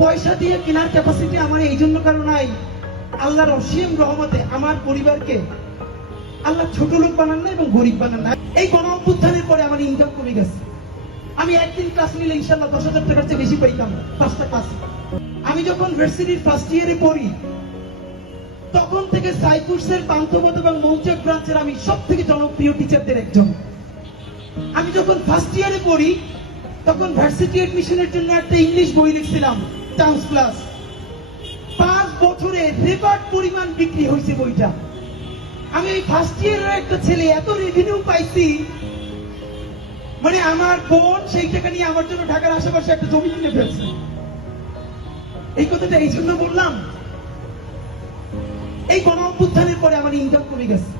পয়সা দিয়ে কেনার ক্যাপাসিটি আমার এই জন্য কারণ নাই, আল্লাহর অসীম রহমতে আমার পরিবারকে আল্লাহ ছোট লোক বানান না এবং গরিব বানান না। এই গণ অভ্যুত্থানের পরে আমার ইনকাম কমে গেছে। আমি একদিন ক্লাস নিলে ইনশাল্লাহ 10,000 টাকার চেয়ে বেশি পাইতাম 5টা ক্লাসে। আমি যখন ভার্সিটির ফার্স্ট ইয়ারে পড়ি তখন থেকে সাইকুর্সের পান্থপথ এবং মৌচাক ব্রাঞ্চের আমি সব থেকে জনপ্রিয় টিচারদের একজন। আমি যখন ফার্স্ট ইয়ারে পড়ি তখন ভার্সিটি এডমিশনের জন্য একটা ইংলিশ বই লিখছিলাম, চান্স ক্লাস। 5 বছরে রেকর্ড পরিমাণ বিক্রি হয়েছে বইটা। আমি ওই ফার্স্ট ইয়ারের একটা ছেলে এত রেভিনিউ পাইছি, মানে আমার বোন সেই টাকা নিয়ে আমার জন্য ঢাকার আশেপাশে একটা জমি কিনে ফেলছে। এই কথাটা এই জন্য বললাম, এই গণ অভ্যুত্থানের পরে আমার ইনকাম কমে গেছে।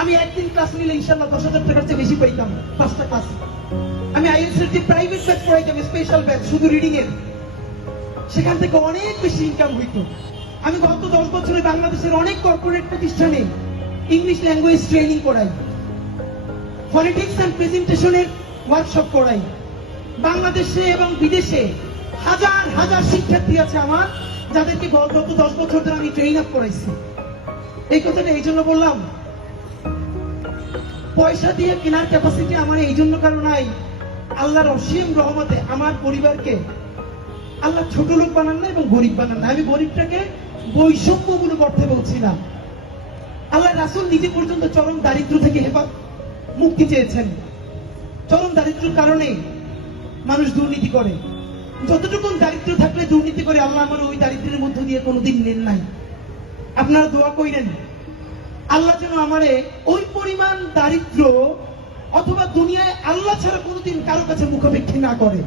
আমি একদিন ক্লাস নিলে ইনশাল্লাহ 10,000 টাকার চেয়ে বেশি পাইতাম 5টা ক্লাসে। আমি আইএলটিএস এর যে প্রাইভেট ব্যাচ পড়াইতাম, স্পেশাল ব্যাচ শুধু রিডিং এর, সেখান থেকে অনেক বেশি ইনকাম হইতো। আমি গত 10 বছরে বাংলাদেশের অনেক কর্পোরেট প্রতিষ্ঠানে ইংলিশ ল্যাঙ্গুয়েজ ট্রেনিং করাই, ফনেটিক্স এন্ড প্রেজেন্টেশনের ওয়ার্কশপ করাই। বাংলাদেশে এবং বিদেশে হাজার হাজার শিক্ষার্থী আছে আমার, যাদেরকে গত 10 বছর ধরে আমি ট্রেন আপ করাইছি। এই কথাটা এই জন্য বললাম, পয়সা দিয়ে কেনার ক্যাপাসিটি আমার এই জন্য কারণ নাই, আল্লাহর অসীম রহমতে আমার পরিবারকে আল্লাহ ছোট লোক বানান না এবং গরিব বানান না। আমি গরিবটাকে বৈষম্যমূলক অর্থে বলছি না। আল্লাহ রাসূল নিজে পর্যন্ত চরম দারিদ্র থেকে মুক্তি চেয়েছেন। চরম দারিদ্র্যের কারণে মানুষ দুর্নীতি করে। যতটুকু দারিদ্র থাকলে দুর্নীতি করে, আল্লাহ আমার ওই দারিদ্রের মধ্য দিয়ে কোনোদিন নেন নাই। আপনারা দোয়া কইরেন আল্লাহ যেন আমারে ওই পরিমাণ দারিদ্র অথবা দুনিয়ায় আল্লাহ ছাড়া কোনোদিন কারো কাছে মুখাপেক্ষী না করে।